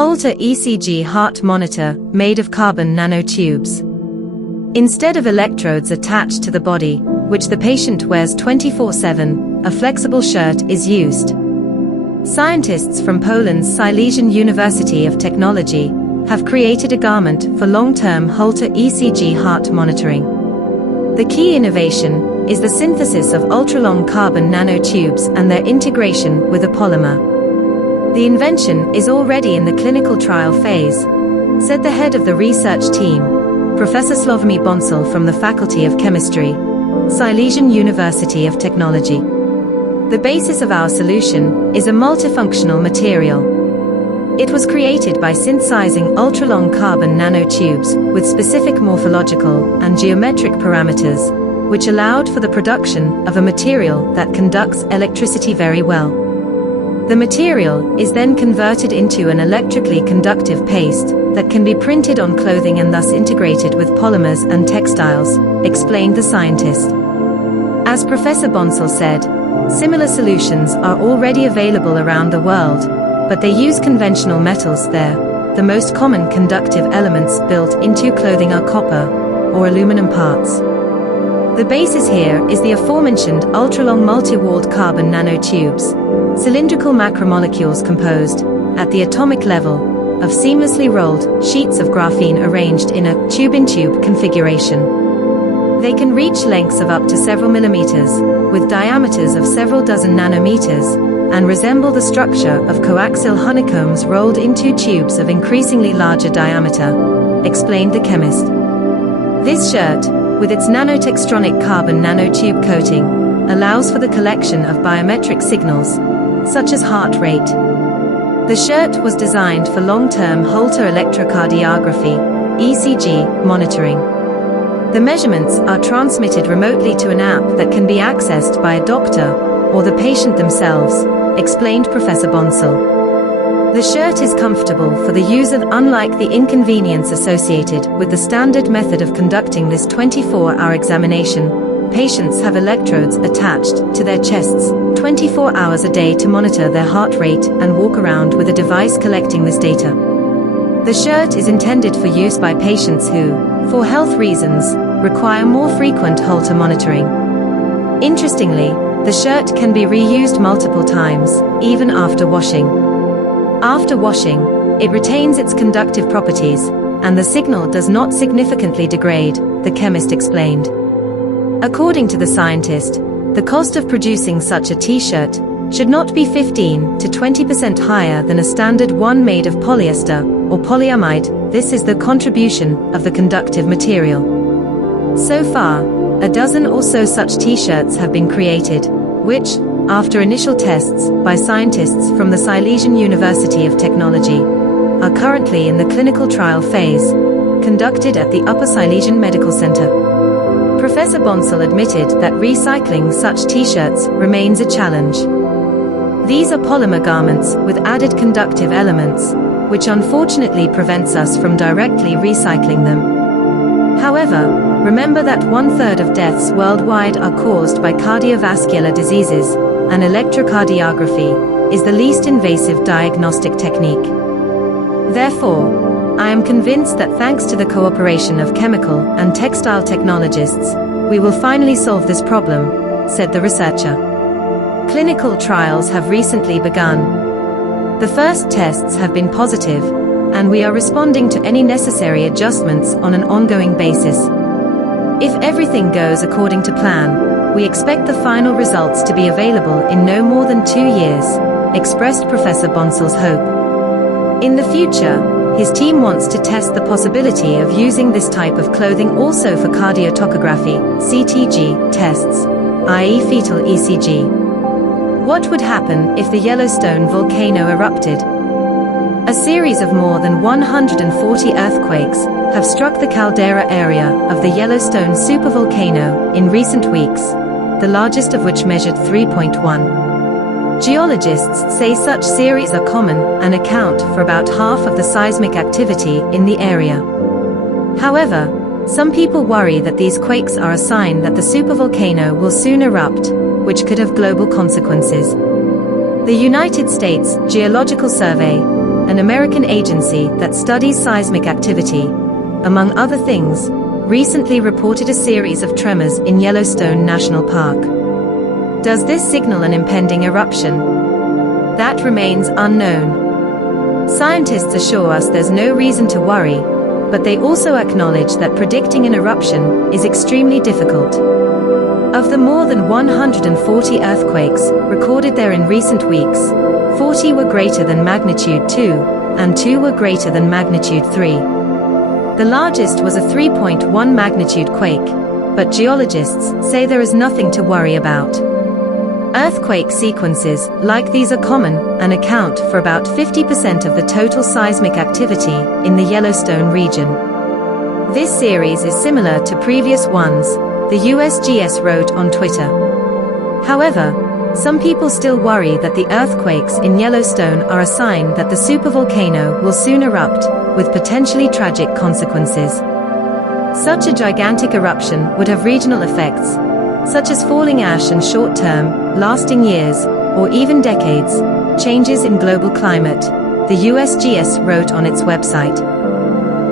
Holter ECG heart monitor made of carbon nanotubes. Instead of electrodes attached to the body, which the patient wears 24/7, a flexible shirt is used. Scientists from Poland's Silesian University of Technology have created a garment for long-term Holter ECG heart monitoring. The key innovation is the synthesis of ultra-long carbon nanotubes and their integration with a polymer. The invention is already in the clinical trial phase, said the head of the research team, Professor Sławomir Bąsel from the Faculty of Chemistry, Silesian University of Technology. The basis of our solution is a multifunctional material. It was created by synthesizing ultra-long carbon nanotubes with specific morphological and geometric parameters, which allowed for the production of a material that conducts electricity very well. The material is then converted into an electrically conductive paste that can be printed on clothing and thus integrated with polymers and textiles, explained the scientist. As Professor Bąsel said, similar solutions are already available around the world, but they use conventional metals there. The most common conductive elements built into clothing are copper or aluminum parts. The basis here is the aforementioned ultra-long multi-walled carbon nanotubes, cylindrical macromolecules composed, at the atomic level, of seamlessly rolled sheets of graphene arranged in a tube-in-tube configuration. They can reach lengths of up to several millimeters, with diameters of several dozen nanometers, and resemble the structure of coaxial honeycombs rolled into tubes of increasingly larger diameter, explained the chemist. This shirt, with its nanotextronic carbon nanotube coating, allows for the collection of biometric signals, such as heart rate. The shirt was designed for long-term Holter electrocardiography, ECG, monitoring. The measurements are transmitted remotely to an app that can be accessed by a doctor or the patient themselves, explained Professor Bąsel. The shirt is comfortable for the user, unlike the inconvenience associated with the standard method of conducting this 24-hour examination. Patients have electrodes attached to their chests 24 hours a day to monitor their heart rate and walk around with a device collecting this data. The shirt is intended for use by patients who, for health reasons, require more frequent Holter monitoring. Interestingly, the shirt can be reused multiple times, even after washing. After washing, it retains its conductive properties, and the signal does not significantly degrade, the chemist explained. According to the scientist, the cost of producing such a t-shirt should not be 15 to 20% higher than a standard one made of polyester or polyamide. This is the contribution of the conductive material. So far, a dozen or so such t-shirts have been created, which, after initial tests by scientists from the Silesian University of Technology, are currently in the clinical trial phase, conducted at the Upper Silesian Medical Center. Professor Bąsel admitted that recycling such t-shirts remains a challenge. These are polymer garments with added conductive elements, which unfortunately prevents us from directly recycling them. However, remember that 1/3 of deaths worldwide are caused by cardiovascular diseases, and electrocardiography is the least invasive diagnostic technique. Therefore, I am convinced that thanks to the cooperation of chemical and textile technologists, we will finally solve this problem, said the researcher. Clinical trials have recently begun. The first tests have been positive, and we are responding to any necessary adjustments on an ongoing basis. If everything goes according to plan, we expect the final results to be available in no more than 2 years, expressed Professor Bąsel's hope. In the future, his team wants to test the possibility of using this type of clothing also for cardiotocography, CTG, tests, i.e. fetal ECG. What would happen if the Yellowstone volcano erupted? A series of more than 140 earthquakes have struck the caldera area of the Yellowstone supervolcano in recent weeks, the largest of which measured 3.1. Geologists say such series are common and account for about half of the seismic activity in the area. However, some people worry that these quakes are a sign that the supervolcano will soon erupt, which could have global consequences. The United States Geological Survey an American agency that studies seismic activity, among other things, recently reported a series of tremors in Yellowstone National Park. Does this signal an impending eruption? That remains unknown. Scientists assure us there's no reason to worry, but they also acknowledge that predicting an eruption is extremely difficult. Of the more than 140 earthquakes recorded there in recent weeks, 40 were greater than magnitude 2, and 2 were greater than magnitude 3. The largest was a 3.1 magnitude quake, but geologists say there is nothing to worry about. Earthquake sequences like these are common and account for about 50% of the total seismic activity in the Yellowstone region. This series is similar to previous ones, the USGS wrote on Twitter. However, some people still worry that the earthquakes in Yellowstone are a sign that the supervolcano will soon erupt, with potentially tragic consequences. Such a gigantic eruption would have regional effects, such as falling ash and short-term, lasting years, or even decades, changes in global climate, the USGS wrote on its website.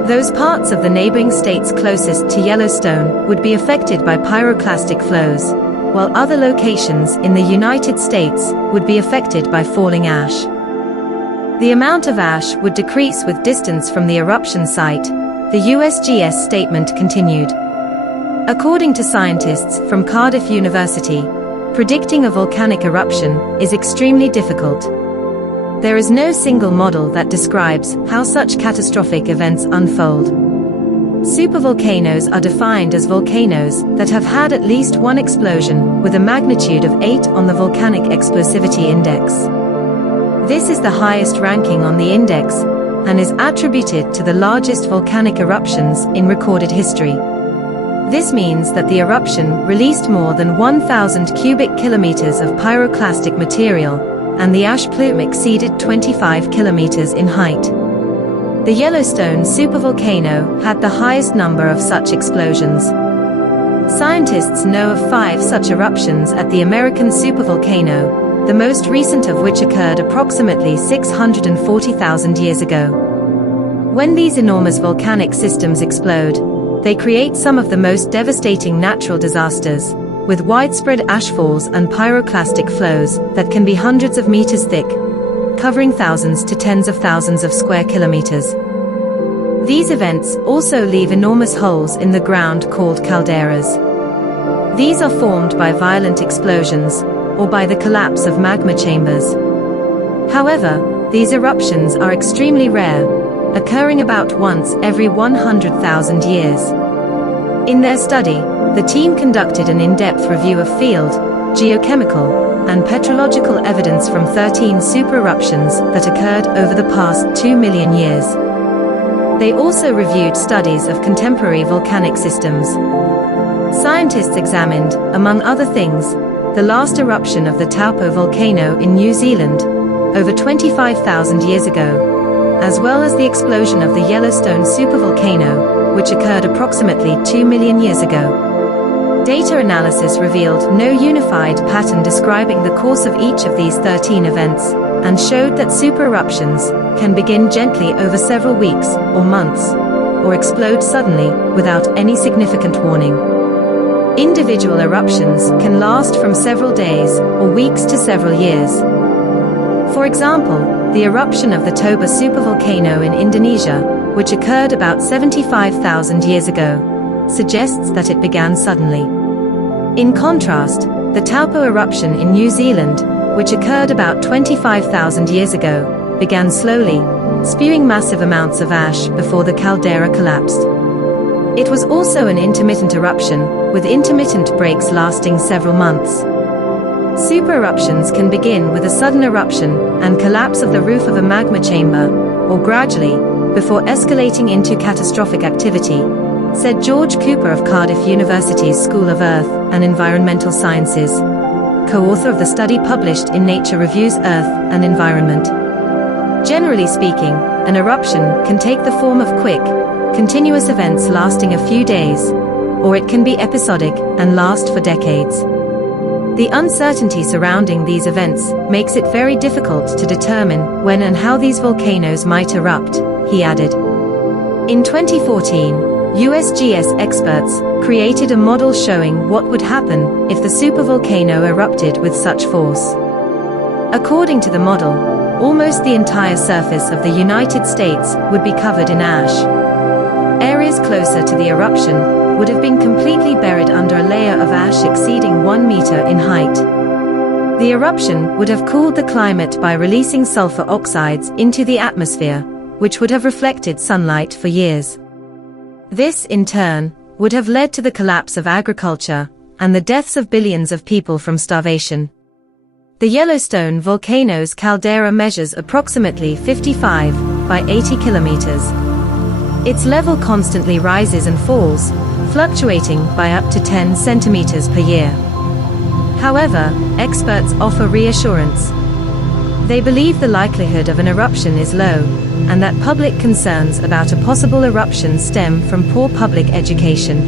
Those parts of the neighboring states closest to Yellowstone would be affected by pyroclastic flows, while other locations in the United States would be affected by falling ash. The amount of ash would decrease with distance from the eruption site, the USGS statement continued. According to scientists from Cardiff University, predicting a volcanic eruption is extremely difficult. There is no single model that describes how such catastrophic events unfold. Supervolcanoes are defined as volcanoes that have had at least one explosion with a magnitude of 8 on the Volcanic Explosivity Index. This is the highest ranking on the index and is attributed to the largest volcanic eruptions in recorded history. This means that the eruption released more than 1,000 cubic kilometers of pyroclastic material, and the ash plume exceeded 25 kilometers in height. The Yellowstone supervolcano had the highest number of such explosions. Scientists know of 5 such eruptions at the American supervolcano, the most recent of which occurred approximately 640,000 years ago. When these enormous volcanic systems explode, they create some of the most devastating natural disasters, with widespread ashfalls and pyroclastic flows that can be hundreds of meters thick, covering thousands to tens of thousands of square kilometers. These events also leave enormous holes in the ground called calderas. These are formed by violent explosions, or by the collapse of magma chambers. However, these eruptions are extremely rare, occurring about once every 100,000 years. In their study, the team conducted an in-depth review of field, geochemical, and petrological evidence from 13 super-eruptions that occurred over the past 2 million years. They also reviewed studies of contemporary volcanic systems. Scientists examined, among other things, the last eruption of the Taupo volcano in New Zealand, over 25,000 years ago, as well as the explosion of the Yellowstone supervolcano, which occurred approximately 2 million years ago. Data analysis revealed no unified pattern describing the course of each of these 13 events, and showed that super-eruptions can begin gently over several weeks or months, or explode suddenly without any significant warning. Individual eruptions can last from several days or weeks to several years. For example, the eruption of the Toba supervolcano in Indonesia, which occurred about 75,000 years ago, suggests that it began suddenly. In contrast, the Taupo eruption in New Zealand, which occurred about 25,000 years ago, began slowly, spewing massive amounts of ash before the caldera collapsed. It was also an intermittent eruption, with intermittent breaks lasting several months. Super-eruptions can begin with a sudden eruption and collapse of the roof of a magma chamber, or gradually, before escalating into catastrophic activity, said George Cooper of Cardiff University's School of Earth and Environmental Sciences, co-author of the study published in Nature Reviews Earth and Environment. Generally speaking, an eruption can take the form of quick, continuous events lasting a few days, or it can be episodic and last for decades. The uncertainty surrounding these events makes it very difficult to determine when and how these volcanoes might erupt, he added. In 2014, USGS experts created a model showing what would happen if the supervolcano erupted with such force. According to the model, almost the entire surface of the United States would be covered in ash. Areas closer to the eruption would have been completely buried under a layer of ash exceeding 1 meter in height. The eruption would have cooled the climate by releasing sulfur oxides into the atmosphere, which would have reflected sunlight for years. This, in turn, would have led to the collapse of agriculture and the deaths of billions of people from starvation. The Yellowstone volcano's caldera measures approximately 55 by 80 kilometers. Its level constantly rises and falls, fluctuating by up to 10 centimeters per year. However, experts offer reassurance. They believe the likelihood of an eruption is low, and that public concerns about a possible eruption stem from poor public education.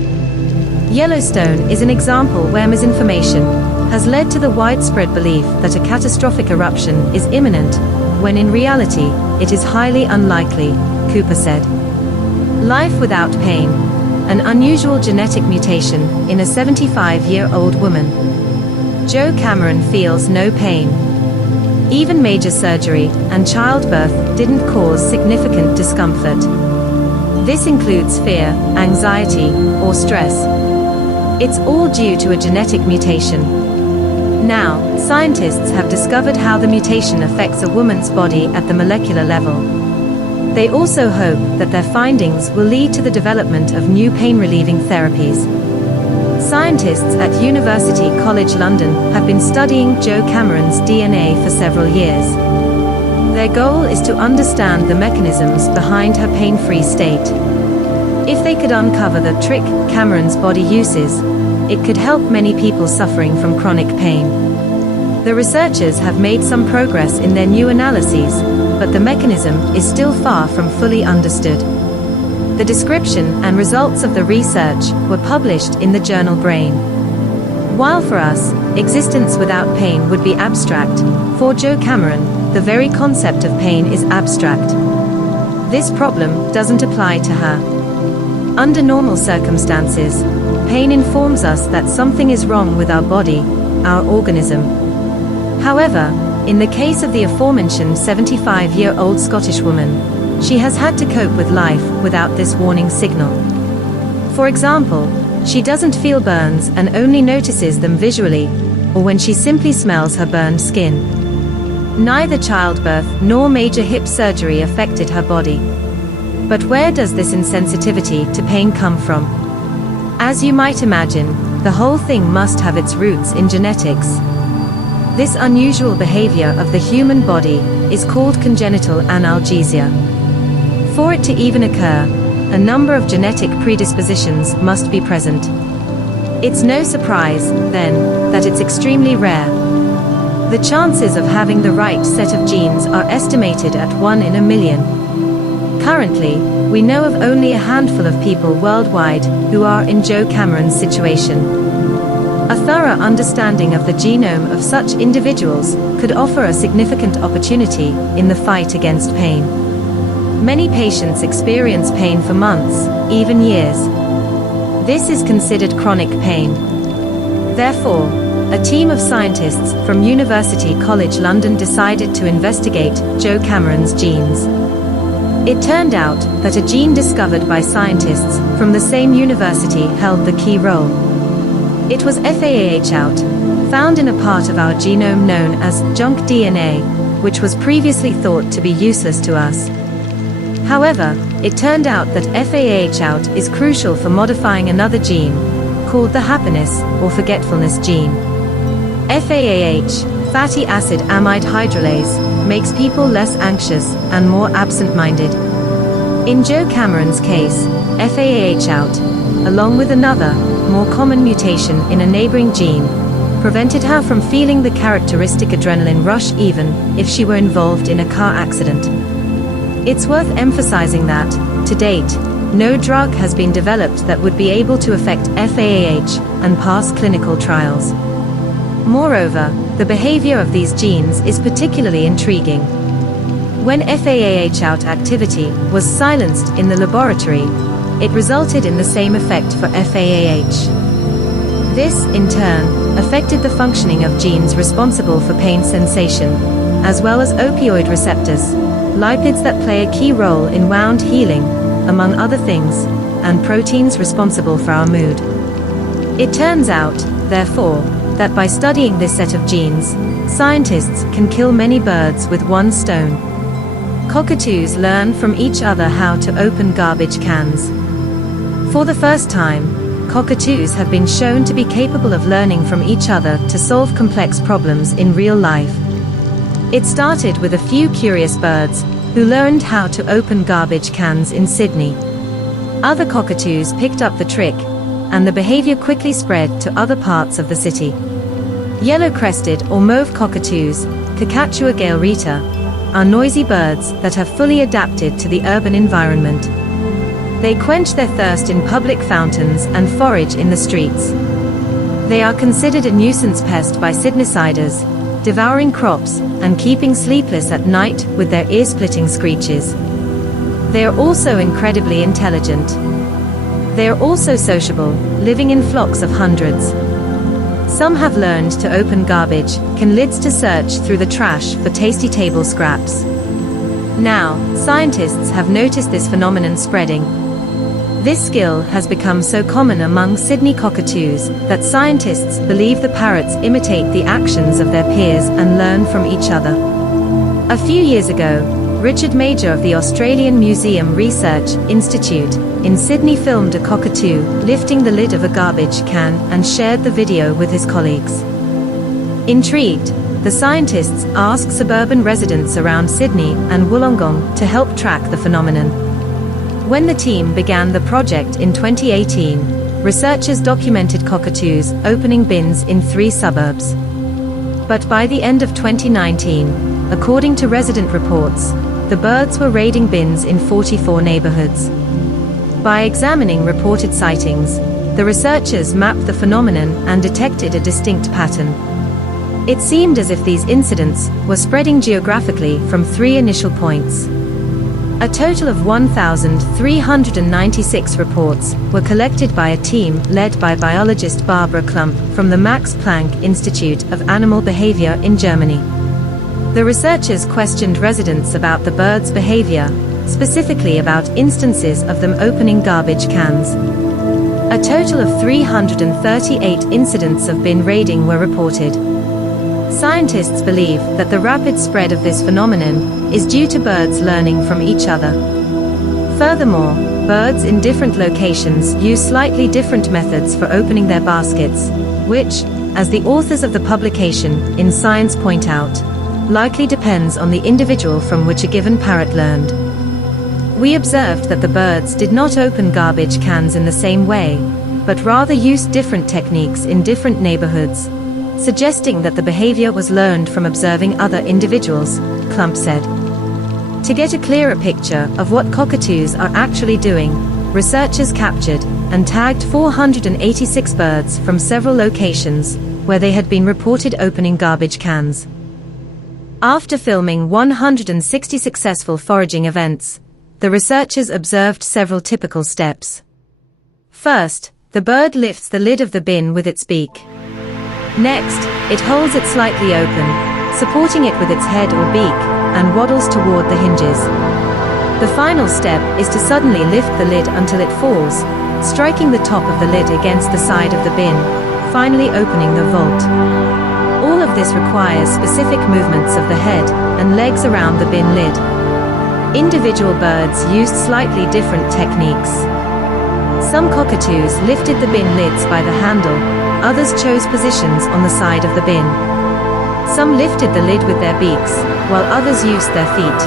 Yellowstone is an example where misinformation has led to the widespread belief that a catastrophic eruption is imminent, when in reality, it is highly unlikely, Cooper said. Life without pain, an unusual genetic mutation in a 75-year-old woman. Jo Cameron feels no pain. Even major surgery and childbirth didn't cause significant discomfort. This includes fear, anxiety, or stress. It's all due to a genetic mutation. Now, scientists have discovered how the mutation affects a woman's body at the molecular level. They also hope that their findings will lead to the development of new pain-relieving therapies. Scientists at University College London have been studying Jo Cameron's DNA for several years. Their goal is to understand the mechanisms behind her pain-free state. If they could uncover the trick Cameron's body uses, it could help many people suffering from chronic pain. The researchers have made some progress in their new analyses, but the mechanism is still far from fully understood. The description and results of the research were published in the journal Brain. While for us, existence without pain would be abstract, for Jo Cameron, the very concept of pain is abstract. This problem doesn't apply to her. Under normal circumstances, pain informs us that something is wrong with our body, our organism. However, in the case of the aforementioned 75-year-old Scottish woman, she has had to cope with life without this warning signal. For example, she doesn't feel burns and only notices them visually, or when she simply smells her burned skin. Neither childbirth nor major hip surgery affected her body. But where does this insensitivity to pain come from? As you might imagine, the whole thing must have its roots in genetics. This unusual behavior of the human body is called congenital analgesia. For it to even occur, a number of genetic predispositions must be present. It's no surprise, then, that it's extremely rare. The chances of having the right set of genes are estimated at 1 in a million. Currently, we know of only a handful of people worldwide who are in Jo Cameron's situation. A thorough understanding of the genome of such individuals could offer a significant opportunity in the fight against pain. Many patients experience pain for months, even years. This is considered chronic pain. Therefore, a team of scientists from University College London decided to investigate Jo Cameron's genes. It turned out that a gene discovered by scientists from the same university held the key role. It was FAAH-out, found in a part of our genome known as junk DNA, which was previously thought to be useless to us. However, it turned out that FAAH-out is crucial for modifying another gene, called the happiness or forgetfulness gene. FAAH, fatty acid amide hydrolase, makes people less anxious and more absent-minded. In Jo Cameron's case, FAAH-out, along with another, more common mutation in a neighboring gene, prevented her from feeling the characteristic adrenaline rush even if she were involved in a car accident. It's worth emphasizing that, to date, no drug has been developed that would be able to affect FAAH and pass clinical trials. Moreover, the behavior of these genes is particularly intriguing. When FAAH-out activity was silenced in the laboratory, it resulted in the same effect for FAAH. This, in turn, affected the functioning of genes responsible for pain sensation, as well as opioid receptors, lipids that play a key role in wound healing, among other things, and proteins responsible for our mood. It turns out, therefore, that by studying this set of genes, scientists can kill many birds with one stone. Cockatoos learn from each other how to open garbage cans. For the first time, cockatoos have been shown to be capable of learning from each other to solve complex problems in real life. It started with a few curious birds who learned how to open garbage cans in Sydney. Other cockatoos picked up the trick, and the behavior quickly spread to other parts of the city. Yellow-crested or mauve cockatoos, Cockatoo gailrita, are noisy birds that have fully adapted to the urban environment. They quench their thirst in public fountains and forage in the streets. They are considered a nuisance pest by Sydneysiders, devouring crops and keeping sleepless at night with their ear-splitting screeches. They are also incredibly intelligent. They are also sociable, living in flocks of hundreds. Some have learned to open garbage, can lids to search through the trash for tasty table scraps. Now, scientists have noticed this phenomenon spreading. This skill has become so common among Sydney cockatoos that scientists believe the parrots imitate the actions of their peers and learn from each other. A few years ago, Richard Major of the Australian Museum Research Institute in Sydney filmed a cockatoo lifting the lid of a garbage can and shared the video with his colleagues. Intrigued, the scientists asked suburban residents around Sydney and Wollongong to help track the phenomenon. When the team began the project in 2018, researchers documented cockatoos opening bins in 3 suburbs. But by the end of 2019, according to resident reports, the birds were raiding bins in 44 neighborhoods. By examining reported sightings, the researchers mapped the phenomenon and detected a distinct pattern. It seemed as if these incidents were spreading geographically from 3 initial points. A total of 1,396 reports were collected by a team led by biologist Barbara Klump from the Max Planck Institute of Animal Behavior in Germany. The researchers questioned residents about the birds' behavior, specifically about instances of them opening garbage cans. A total of 338 incidents of bin raiding were reported. Scientists believe that the rapid spread of this phenomenon is due to birds learning from each other. Furthermore, birds in different locations use slightly different methods for opening their baskets, which, as the authors of the publication in Science point out, likely depends on the individual from which a given parrot learned. We observed that the birds did not open garbage cans in the same way, but rather used different techniques in different neighborhoods, suggesting that the behavior was learned from observing other individuals, Klump said. To get a clearer picture of what cockatoos are actually doing, researchers captured and tagged 486 birds from several locations where they had been reported opening garbage cans. After filming 160 successful foraging events, the researchers observed several typical steps. First, the bird lifts the lid of the bin with its beak. Next, it holds it slightly open, supporting it with its head or beak, and waddles toward the hinges. The final step is to suddenly lift the lid until it falls, striking the top of the lid against the side of the bin, finally opening the vault. All of this requires specific movements of the head and legs around the bin lid. Individual birds used slightly different techniques. Some cockatoos lifted the bin lids by the handle, others chose positions on the side of the bin. Some lifted the lid with their beaks, while others used their feet.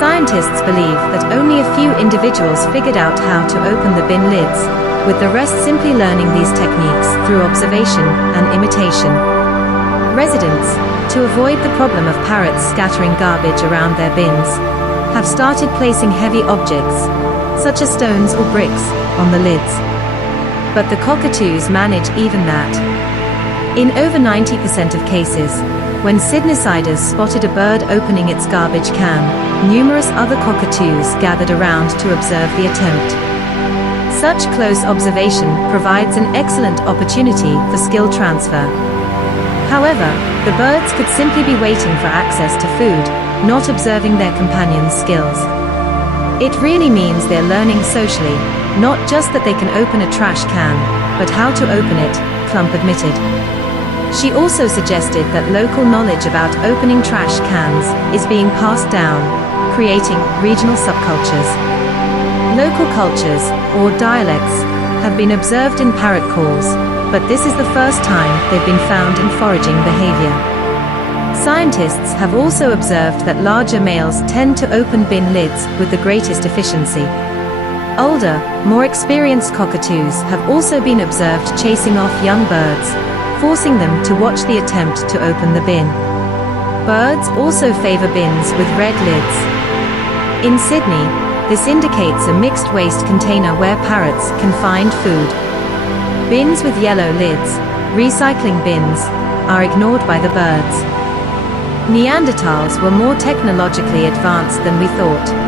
Scientists believe that only a few individuals figured out how to open the bin lids, with the rest simply learning these techniques through observation and imitation. Residents, to avoid the problem of parrots scattering garbage around their bins, have started placing heavy objects, such as stones or bricks, on the lids. But the cockatoos manage even that. In over 90% of cases, when Sydneysiders spotted a bird opening its garbage can, numerous other cockatoos gathered around to observe the attempt. Such close observation provides an excellent opportunity for skill transfer. However, the birds could simply be waiting for access to food, not observing their companions' skills. It really means they're learning socially, not just that they can open a trash can, but how to open it, Klump admitted. She also suggested that local knowledge about opening trash cans is being passed down, creating regional subcultures. Local cultures, or dialects, have been observed in parrot calls, but this is the first time they've been found in foraging behavior. Scientists have also observed that larger males tend to open bin lids with the greatest efficiency. Older, more experienced cockatoos have also been observed chasing off young birds, forcing them to watch the attempt to open the bin. Birds also favor bins with red lids. In Sydney, this indicates a mixed waste container where parrots can find food. Bins with yellow lids, recycling bins, are ignored by the birds. Neanderthals were more technologically advanced than we thought.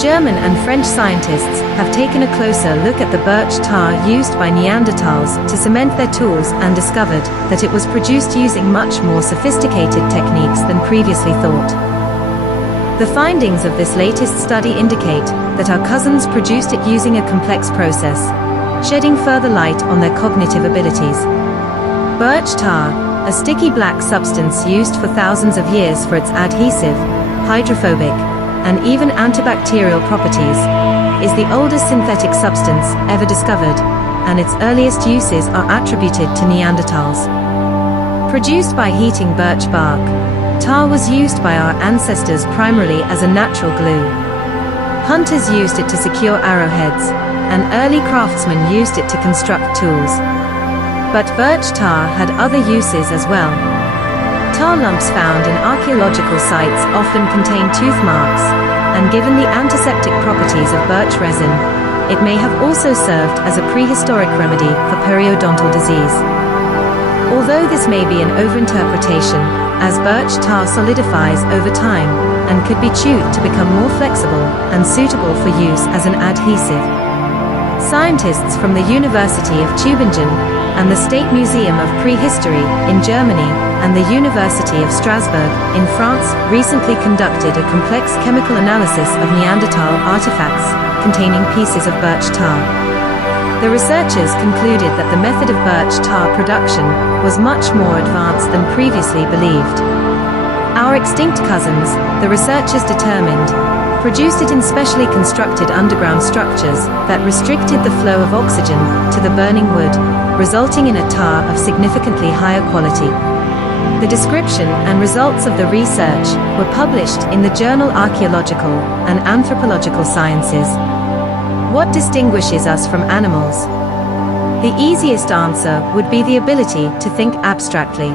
German and French scientists have taken a closer look at the birch tar used by Neanderthals to cement their tools and discovered that it was produced using much more sophisticated techniques than previously thought. The findings of this latest study indicate that our cousins produced it using a complex process, shedding further light on their cognitive abilities. Birch tar, a sticky black substance used for thousands of years for its adhesive, hydrophobic, and even antibacterial properties, is the oldest synthetic substance ever discovered, and its earliest uses are attributed to Neanderthals. Produced by heating birch bark, tar was used by our ancestors primarily as a natural glue. Hunters used it to secure arrowheads, and early craftsmen used it to construct tools. But birch tar had other uses as well. Tar lumps found in archaeological sites often contain tooth marks, and given the antiseptic properties of birch resin, it may have also served as a prehistoric remedy for periodontal disease. Although this may be an overinterpretation, as birch tar solidifies over time, and could be chewed to become more flexible and suitable for use as an adhesive. Scientists from the University of Tübingen and the State Museum of Prehistory in Germany and the University of Strasbourg in France recently conducted a complex chemical analysis of Neanderthal artifacts containing pieces of birch tar. The researchers concluded that the method of birch tar production was much more advanced than previously believed. Our extinct cousins, the researchers determined, produced it in specially constructed underground structures that restricted the flow of oxygen to the burning wood, resulting in a tar of significantly higher quality. The description and results of the research were published in the journal Archaeological and Anthropological Sciences. What distinguishes us from animals? The easiest answer would be the ability to think abstractly.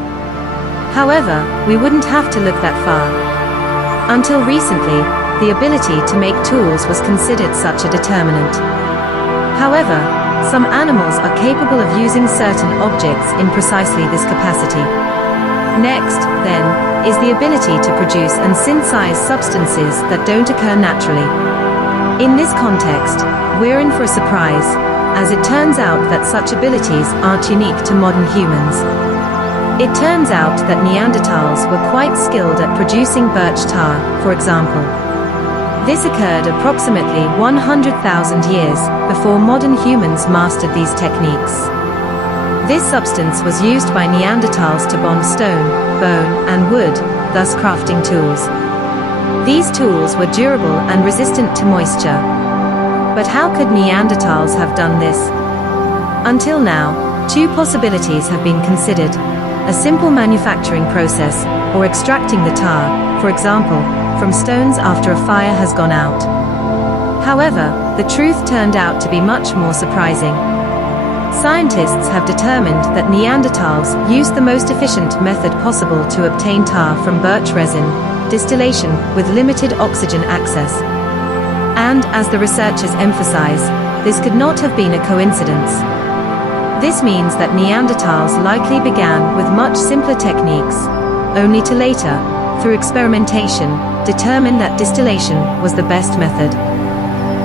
However, we wouldn't have to look that far. Until recently, the ability to make tools was considered such a determinant. However, some animals are capable of using certain objects in precisely this capacity. Next, then, is the ability to produce and synthesize substances that don't occur naturally. In this context, we're in for a surprise, as it turns out that such abilities aren't unique to modern humans. It turns out that Neanderthals were quite skilled at producing birch tar, for example. This occurred approximately 100,000 years before modern humans mastered these techniques. This substance was used by Neanderthals to bond stone, bone, and wood, thus crafting tools. These tools were durable and resistant to moisture. But how could Neanderthals have done this? Until now, two possibilities have been considered: a simple manufacturing process, or extracting the tar, for example, from stones after a fire has gone out. However, the truth turned out to be much more surprising. Scientists have determined that Neanderthals used the most efficient method possible to obtain tar from birch resin, distillation with limited oxygen access. And, as the researchers emphasize, this could not have been a coincidence. This means that Neanderthals likely began with much simpler techniques, only to later, through experimentation, determine that distillation was the best method.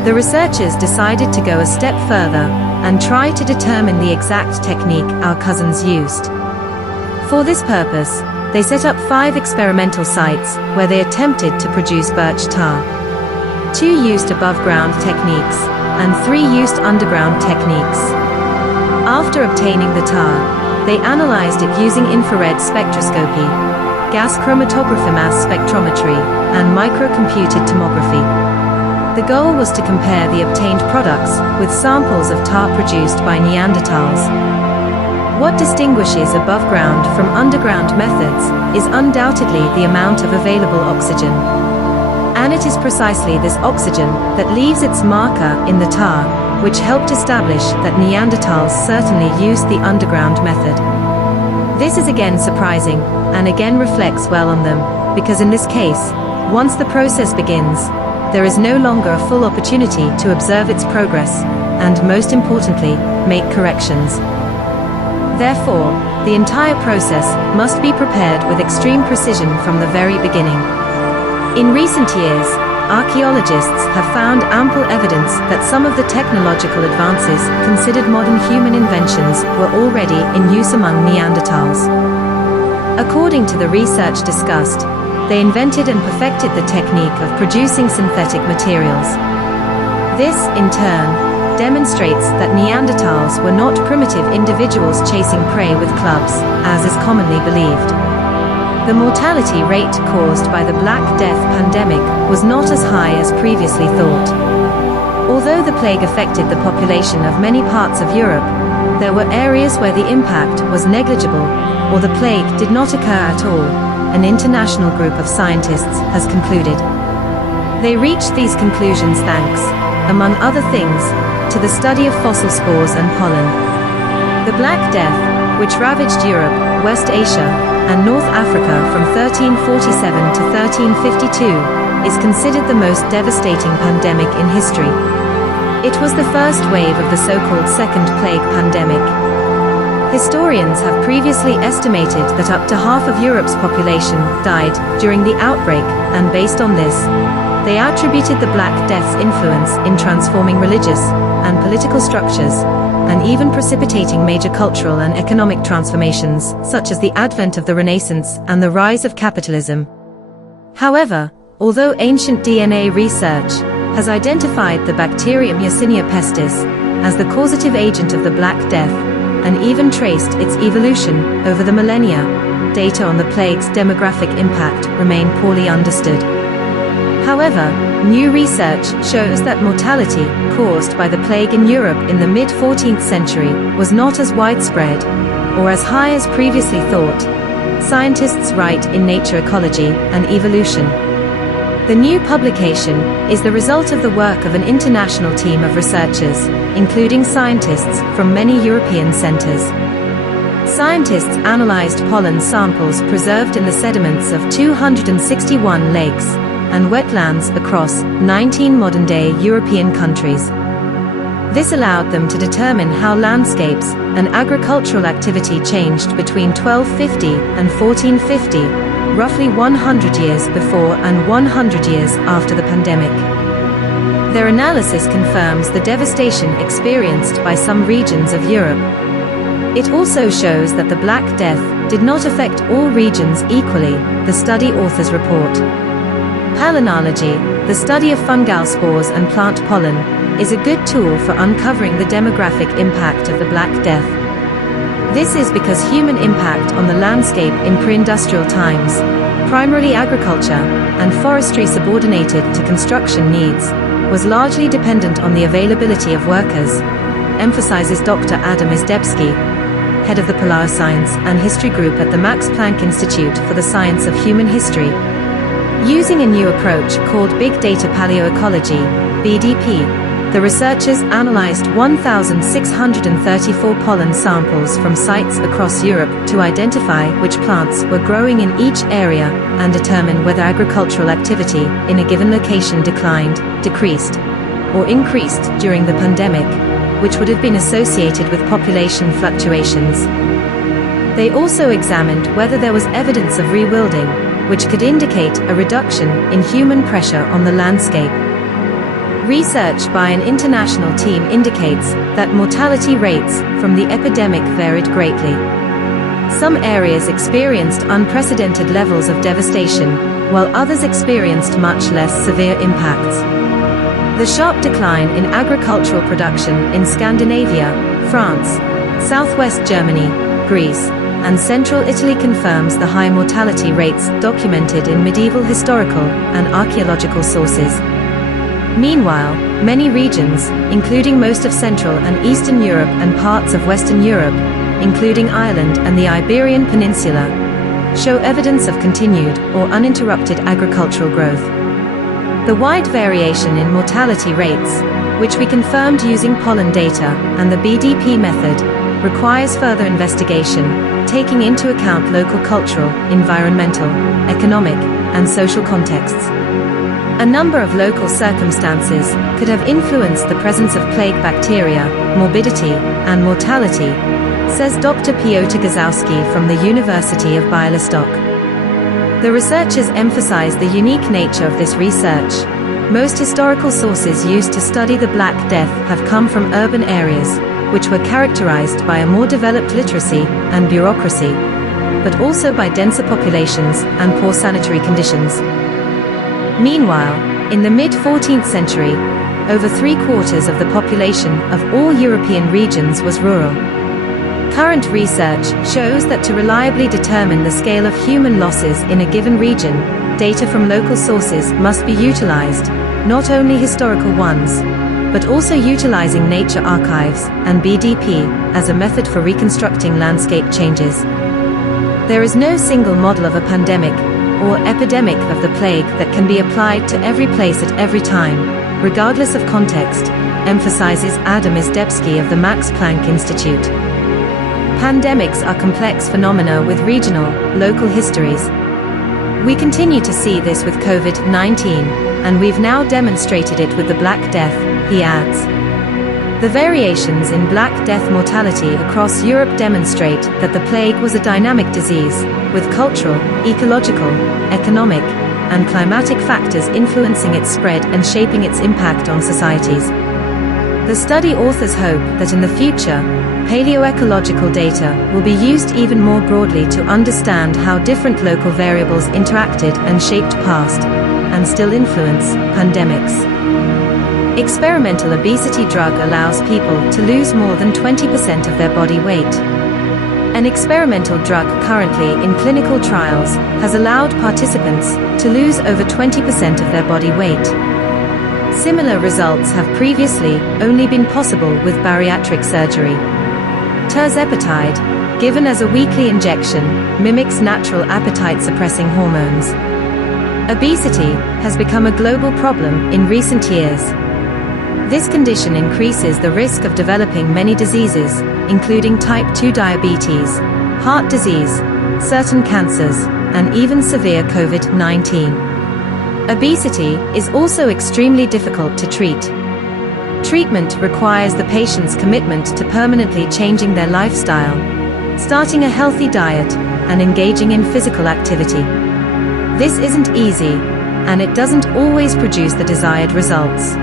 The researchers decided to go a step further and try to determine the exact technique our cousins used. For this purpose, they set up 5 experimental sites where they attempted to produce birch tar. 2 used above-ground techniques, and 3 used underground techniques. After obtaining the tar, they analyzed it using infrared spectroscopy, gas chromatography, mass spectrometry, and microcomputed tomography. The goal was to compare the obtained products with samples of tar produced by Neanderthals. What distinguishes above-ground from underground methods is undoubtedly the amount of available oxygen. And it is precisely this oxygen that leaves its marker in the tar, which helped establish that Neanderthals certainly used the underground method. This is again surprising, and again reflects well on them, because in this case, once the process begins, there is no longer a full opportunity to observe its progress, and most importantly, make corrections. Therefore, the entire process must be prepared with extreme precision from the very beginning. In recent years, archaeologists have found ample evidence that some of the technological advances considered modern human inventions were already in use among Neanderthals. According to the research discussed, they invented and perfected the technique of producing synthetic materials. This, in turn, demonstrates that Neanderthals were not primitive individuals chasing prey with clubs, as is commonly believed. The mortality rate caused by the Black Death pandemic was not as high as previously thought. Although the plague affected the population of many parts of Europe, there were areas where the impact was negligible, or the plague did not occur at all, an international group of scientists has concluded. They reached these conclusions thanks, among other things, to the study of fossil spores and pollen. The Black Death, which ravaged Europe, West Asia, and North Africa from 1347 to 1352, is considered the most devastating pandemic in history. It was the first wave of the so-called Second Plague pandemic. Historians have previously estimated that up to half of Europe's population died during the outbreak, and based on this, they attributed the Black Death's influence in transforming religious and political structures, and even precipitating major cultural and economic transformations, such as the advent of the Renaissance and the rise of capitalism. However, although ancient DNA research has identified the bacterium Yersinia pestis as the causative agent of the Black Death, and even traced its evolution over the millennia, data on the plague's demographic impact remain poorly understood. However, new research shows that mortality caused by the plague in Europe in the mid-14th century was not as widespread or as high as previously thought, scientists write in Nature Ecology and Evolution. The new publication is the result of the work of an international team of researchers, including scientists from many European centers. Scientists analyzed pollen samples preserved in the sediments of 261 lakes and wetlands across 19 modern-day European countries. This allowed them to determine how landscapes and agricultural activity changed between 1250 and 1450, roughly 100 years before and 100 years after the pandemic. Their analysis confirms the devastation experienced by some regions of Europe. It also shows that the Black Death did not affect all regions equally, the study authors report. Palynology, the study of fungal spores and plant pollen, is a good tool for uncovering the demographic impact of the Black Death. This is because human impact on the landscape in pre-industrial times, primarily agriculture and forestry subordinated to construction needs, was largely dependent on the availability of workers, emphasizes Dr. Adam Izdebski, head of the Polar Science and History Group at the Max Planck Institute for the Science of Human History. Using a new approach called Big Data Paleoecology, BDP, the researchers analyzed 1,634 pollen samples from sites across Europe to identify which plants were growing in each area and determine whether agricultural activity in a given location declined, decreased, or increased during the pandemic. which would have been associated with population fluctuations. They also examined whether there was evidence of rewilding, which could indicate a reduction in human pressure on the landscape. Research by an international team indicates that mortality rates from the epidemic varied greatly. Some areas experienced unprecedented levels of devastation, while others experienced much less severe impacts. The sharp decline in agricultural production in Scandinavia, France, southwest Germany, Greece, and central Italy confirms the high mortality rates documented in medieval historical and archaeological sources. Meanwhile, many regions, including most of Central and Eastern Europe and parts of Western Europe, including Ireland and the Iberian Peninsula, show evidence of continued or uninterrupted agricultural growth. The wide variation in mortality rates, which we confirmed using pollen data and the BDP method, requires further investigation, taking into account local cultural, environmental, economic, and social contexts. A number of local circumstances could have influenced the presence of plague bacteria, morbidity, and mortality, says Dr. Piotr Gazowski from the University of Białystok. The researchers emphasize the unique nature of this research. Most historical sources used to study the Black Death have come from urban areas, which were characterized by a more developed literacy and bureaucracy, but also by denser populations and poor sanitary conditions. Meanwhile, in the mid-14th century, over 3/4 of the population of all European regions was rural. Current research shows that to reliably determine the scale of human losses in a given region, data from local sources must be utilized, not only historical ones, but also utilizing nature archives and BDP as a method for reconstructing landscape changes. There is no single model of a pandemic or epidemic of the plague that can be applied to every place at every time, regardless of context, emphasizes Adam Izdebski of the Max Planck Institute. Pandemics are complex phenomena with regional, local histories. We continue to see this with COVID-19, and we've now demonstrated it with the Black Death, he adds. The variations in Black Death mortality across Europe demonstrate that the plague was a dynamic disease, with cultural, ecological, economic, and climatic factors influencing its spread and shaping its impact on societies. The study authors hope that in the future, paleoecological data will be used even more broadly to understand how different local variables interacted and shaped past, and still influence, pandemics. Experimental obesity drug allows people to lose more than 20% of their body weight. An experimental drug currently in clinical trials has allowed participants to lose over 20% of their body weight. Similar results have previously only been possible with bariatric surgery. Tirzepatide, given as a weekly injection, mimics natural appetite-suppressing hormones. Obesity has become a global problem in recent years. This condition increases the risk of developing many diseases, including type 2 diabetes, heart disease, certain cancers, and even severe COVID-19. Obesity is also extremely difficult to treat. Treatment requires the patient's commitment to permanently changing their lifestyle, starting a healthy diet, and engaging in physical activity. This isn't easy, and it doesn't always produce the desired results.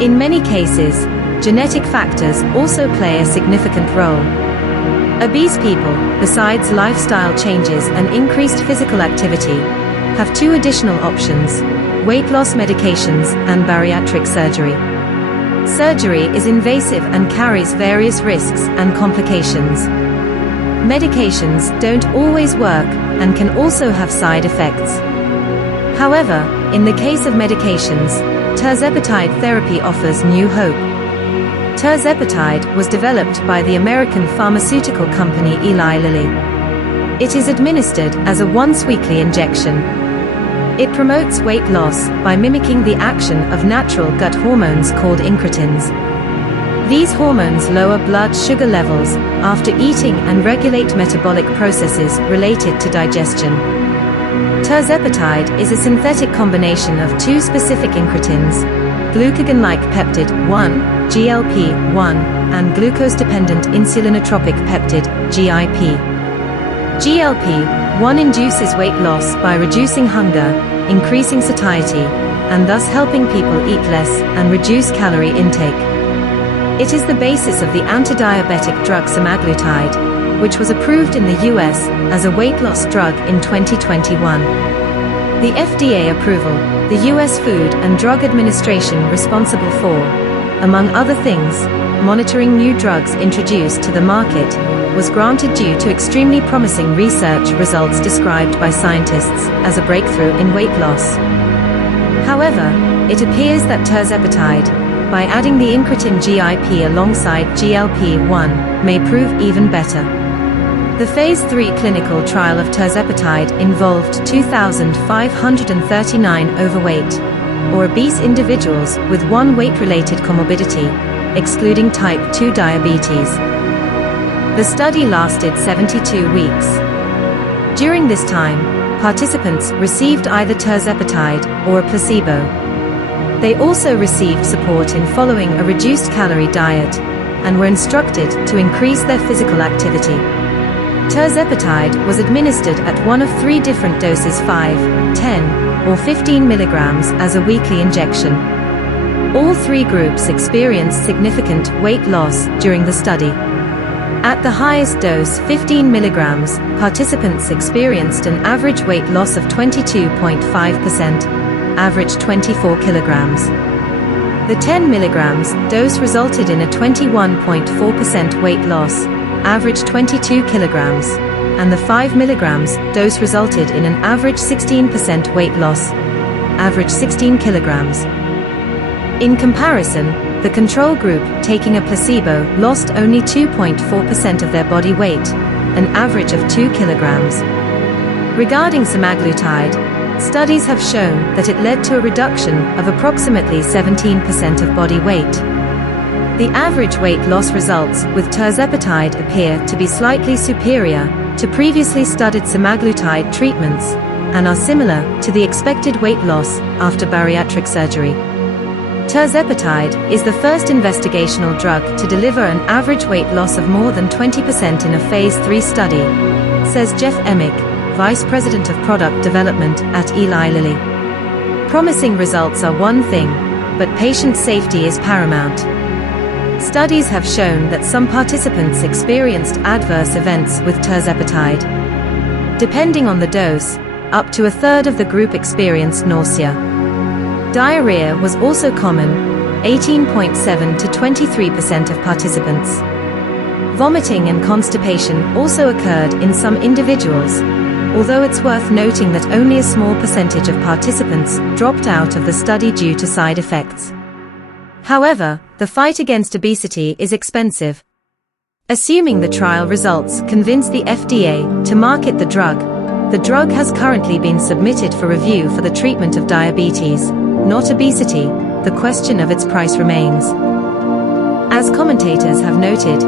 In many cases, genetic factors also play a significant role. Obese people, besides lifestyle changes and increased physical activity, have two additional options: weight loss medications and bariatric surgery. Surgery is invasive and carries various risks and complications. Medications don't always work and can also have side effects. However, in the case of medications, tirzepatide therapy offers new hope. Tirzepatide was developed by the American pharmaceutical company Eli Lilly. It is administered as a once-weekly injection. It promotes weight loss by mimicking the action of natural gut hormones called incretins. These hormones lower blood sugar levels after eating and regulate metabolic processes related to digestion. Tirzepatide is a synthetic combination of two specific incretins, glucagon-like peptide 1, GLP-1, and glucose-dependent insulinotropic peptide, GIP. GLP-1 induces weight loss by reducing hunger, increasing satiety, and thus helping people eat less and reduce calorie intake. It is the basis of the anti-diabetic drug semaglutide, which was approved in the US as a weight loss drug in 2021. The FDA approval, the US Food and Drug Administration responsible for, among other things, monitoring new drugs introduced to the market, was granted due to extremely promising research results described by scientists as a breakthrough in weight loss. However, it appears that tirzepatide, by adding the incretin GIP alongside GLP-1, may prove even better. The Phase 3 clinical trial of tirzepatide involved 2,539 overweight or obese individuals with one weight-related comorbidity, excluding type 2 diabetes. The study lasted 72 weeks. During this time, participants received either tirzepatide or a placebo. They also received support in following a reduced calorie diet and were instructed to increase their physical activity. Tirzepatide was administered at one of 3 different doses 5, 10, or 15 milligrams as a weekly injection. All 3 groups experienced significant weight loss during the study. At the highest dose, 15 milligrams, participants experienced an average weight loss of 22.5%, average 24 kilograms. The 10 milligrams dose resulted in a 21.4% weight loss, average 22 kilograms, and the 5 milligrams dose resulted in an average 16% weight loss, average 16 kilograms. In comparison, the control group taking a placebo lost only 2.4% of their body weight, an average of 2 kilograms. Regarding semaglutide, studies have shown that it led to a reduction of approximately 17% of body weight. The average weight loss results with tirzepatide appear to be slightly superior to previously studied semaglutide treatments and are similar to the expected weight loss after bariatric surgery. Tirzepatide is the first investigational drug to deliver an average weight loss of more than 20% in a Phase 3 study, says Jeff Emick, Vice President of Product Development at Eli Lilly. Promising results are one thing, but patient safety is paramount. Studies have shown that some participants experienced adverse events with tirzepatide. Depending on the dose, up to a third of the group experienced nausea. Diarrhea was also common, 18.7 to 23% of participants. Vomiting and constipation also occurred in some individuals, although it's worth noting that only a small percentage of participants dropped out of the study due to side effects. However, the fight against obesity is expensive. Assuming the trial results convince the FDA to market the drug has currently been submitted for review for the treatment of diabetes, not obesity. The question of its price remains. As commentators have noted,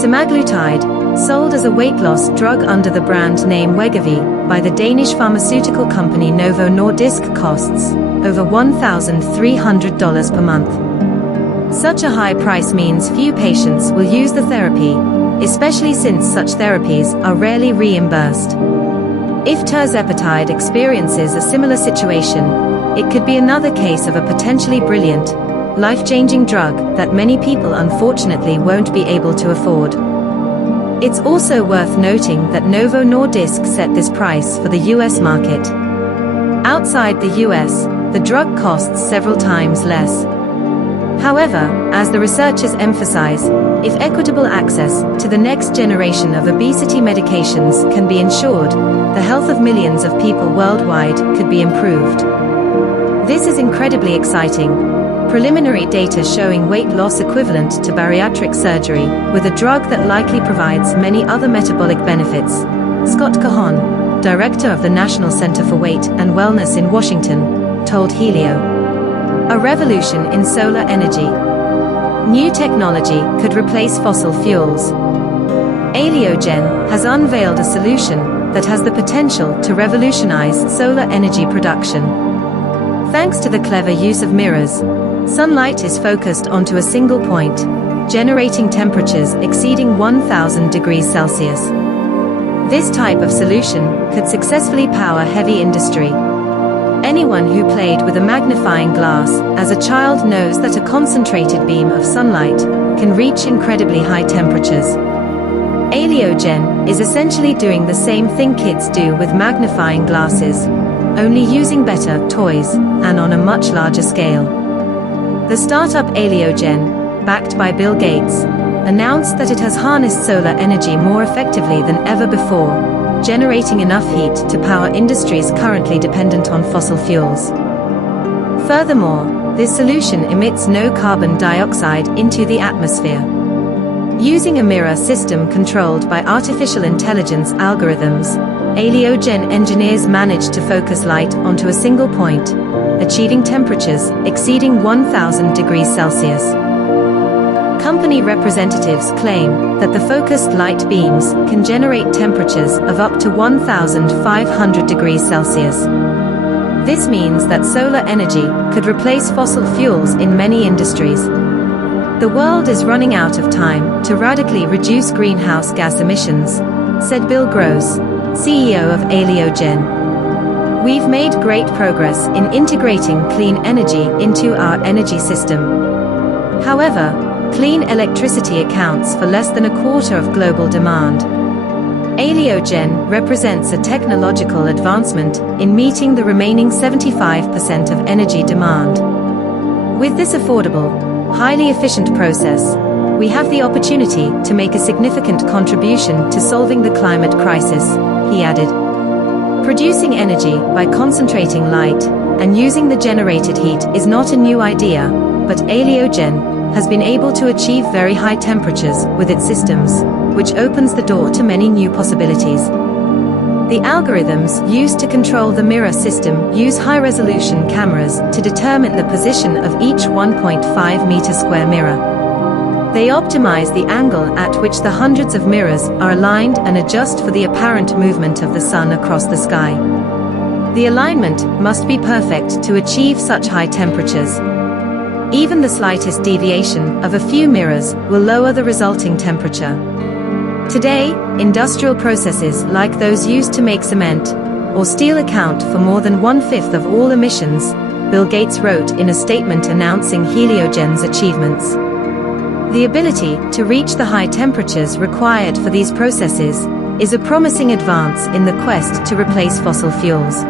semaglutide, sold as a weight loss drug under the brand name Wegovy by the Danish pharmaceutical company Novo Nordisk, costs over $1,300 per month. Such a high price means few patients will use the therapy, especially since such therapies are rarely reimbursed. If tirzepatide experiences a similar situation, it could be another case of a potentially brilliant, life-changing drug that many people unfortunately won't be able to afford. It's also worth noting that Novo Nordisk set this price for the US market. Outside the US, the drug costs several times less. However, as the researchers emphasize, if equitable access to the next generation of obesity medications can be ensured, the health of millions of people worldwide could be improved. This is incredibly exciting. Preliminary data showing weight loss equivalent to bariatric surgery, with a drug that likely provides many other metabolic benefits. Scott Cajon, director of the National Center for Weight and Wellness in Washington, told Helio. A revolution in solar energy. New technology could replace fossil fuels. Aliogen has unveiled a solution that has the potential to revolutionize solar energy production. Thanks to the clever use of mirrors, Sunlight is focused onto a single point, generating temperatures exceeding 1000 degrees Celsius. This type of solution could successfully power heavy industry. Anyone who played with a magnifying glass as a child knows that a concentrated beam of sunlight can reach incredibly high temperatures. Aliogen is essentially doing the same thing kids do with magnifying glasses, only using better toys and on a much larger scale. The startup Aliogen, backed by Bill Gates, announced that it has harnessed solar energy more effectively than ever before, generating enough heat to power industries currently dependent on fossil fuels. Furthermore, this solution emits no carbon dioxide into the atmosphere. Using a mirror system controlled by artificial intelligence algorithms, Aliogen engineers managed to focus light onto a single point, achieving temperatures exceeding 1000 degrees Celsius. Company representatives claim that the focused light beams can generate temperatures of up to 1500 degrees Celsius. This means that solar energy could replace fossil fuels in many industries. The world is running out of time to radically reduce greenhouse gas emissions, said Bill Gross, CEO of Aliogen. We've made great progress in integrating clean energy into our energy system. However, clean electricity accounts for less than a quarter of global demand. Aliogen represents a technological advancement in meeting the remaining 75% of energy demand. With this affordable, highly efficient process, we have the opportunity to make a significant contribution to solving the climate crisis, he added. Producing energy by concentrating light and using the generated heat is not a new idea, but Aliogen has been able to achieve very high temperatures with its systems, which opens the door to many new possibilities. The algorithms used to control the mirror system use high-resolution cameras to determine the position of each 1.5 meter square mirror. They optimize the angle at which the hundreds of mirrors are aligned and adjust for the apparent movement of the sun across the sky. The alignment must be perfect to achieve such high temperatures. Even the slightest deviation of a few mirrors will lower the resulting temperature. Today, industrial processes like those used to make cement or steel account for more than 1/5 of all emissions, Bill Gates wrote in a statement announcing Aliogen's achievements. The ability to reach the high temperatures required for these processes is a promising advance in the quest to replace fossil fuels.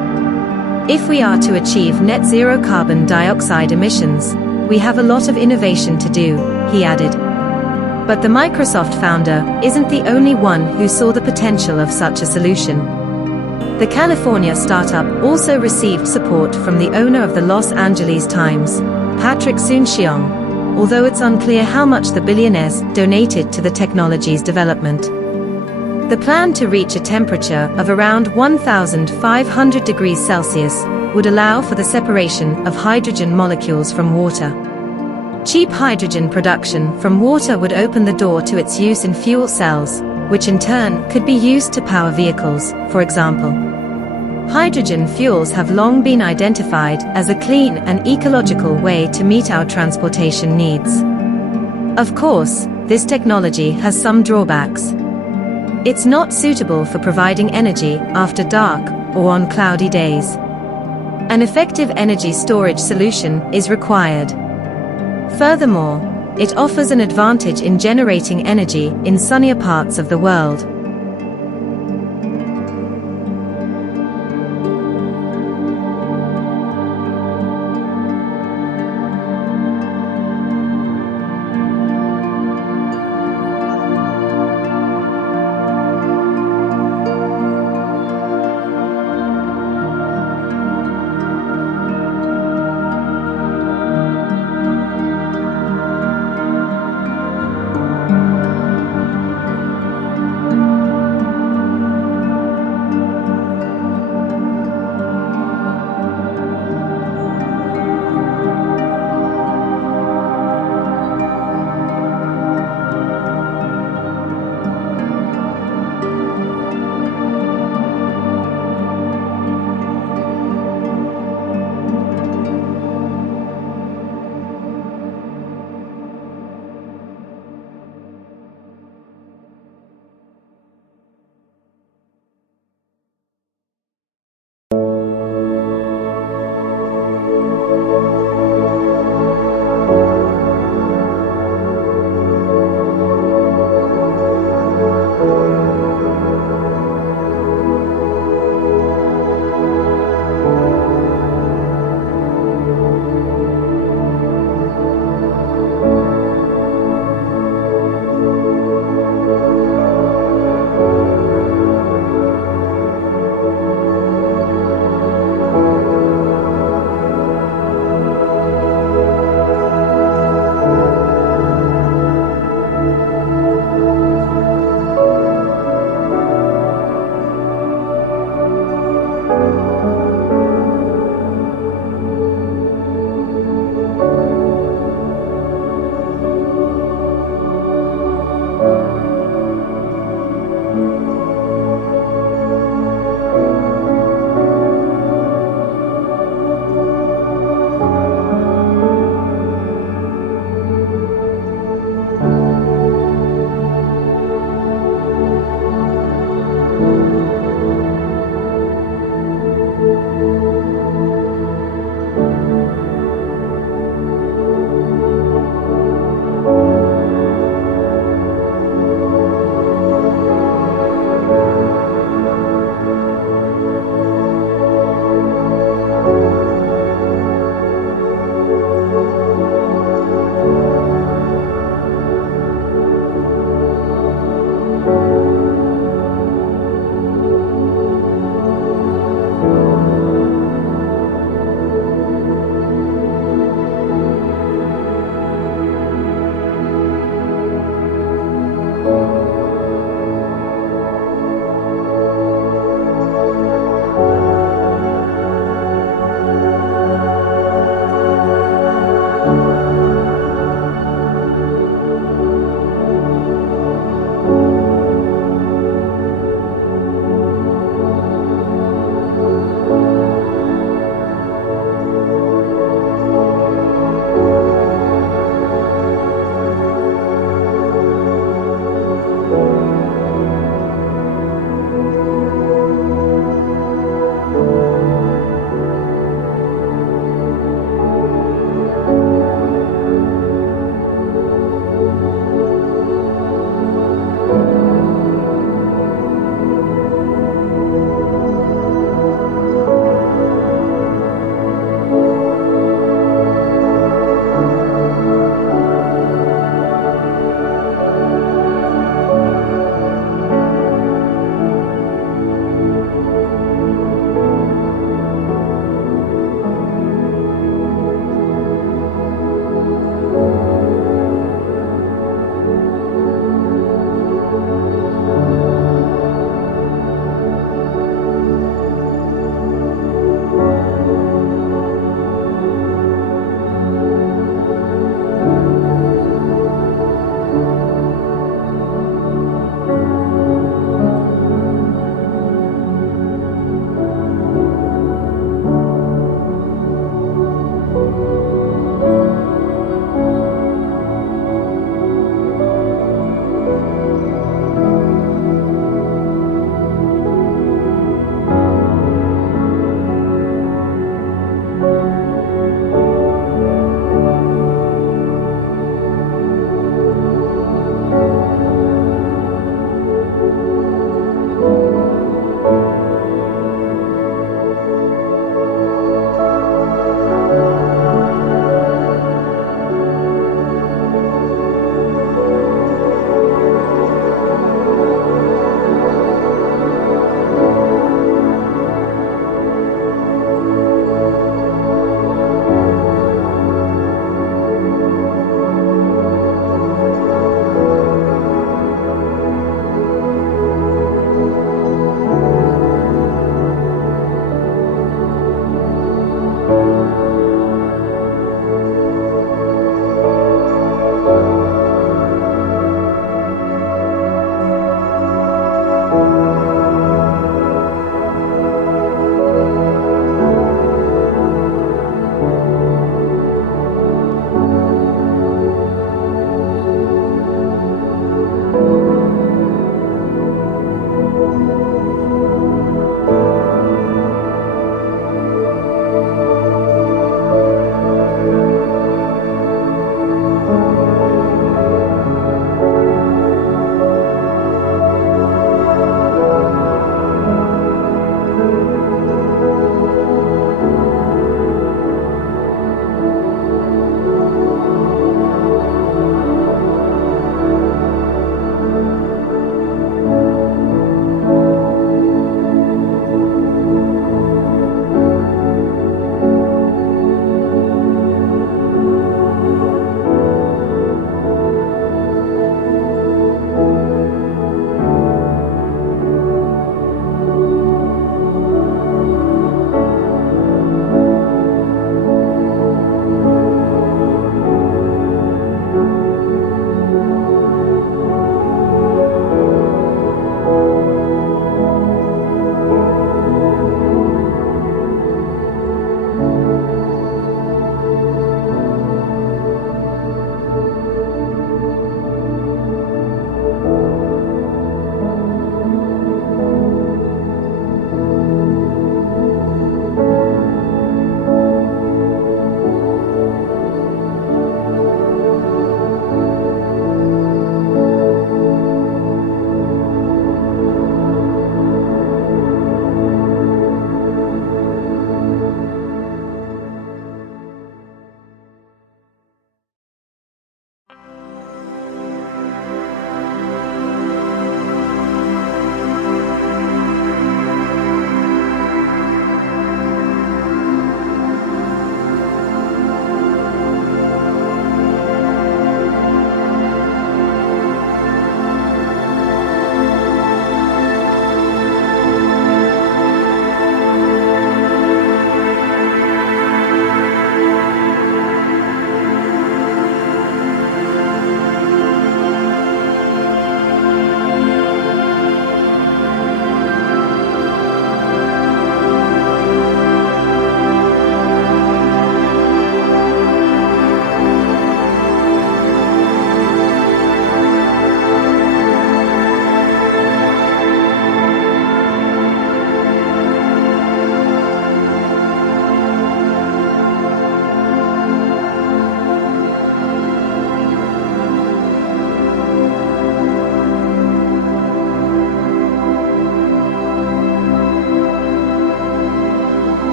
If we are to achieve net zero carbon dioxide emissions, we have a lot of innovation to do, he added. But the Microsoft founder isn't the only one who saw the potential of such a solution. The California startup also received support from the owner of the Los Angeles Times, Patrick Soon-Shiong, although it's unclear how much the billionaires donated to the technology's development. The plan to reach a temperature of around 1500 degrees Celsius would allow for the separation of hydrogen molecules from water. Cheap hydrogen production from water would open the door to its use in fuel cells, which in turn could be used to power vehicles, for example. Hydrogen fuels have long been identified as a clean and ecological way to meet our transportation needs. Of course, this technology has some drawbacks. It's not suitable for providing energy after dark or on cloudy days. An effective energy storage solution is required. Furthermore, it offers an advantage in generating energy in sunnier parts of the world.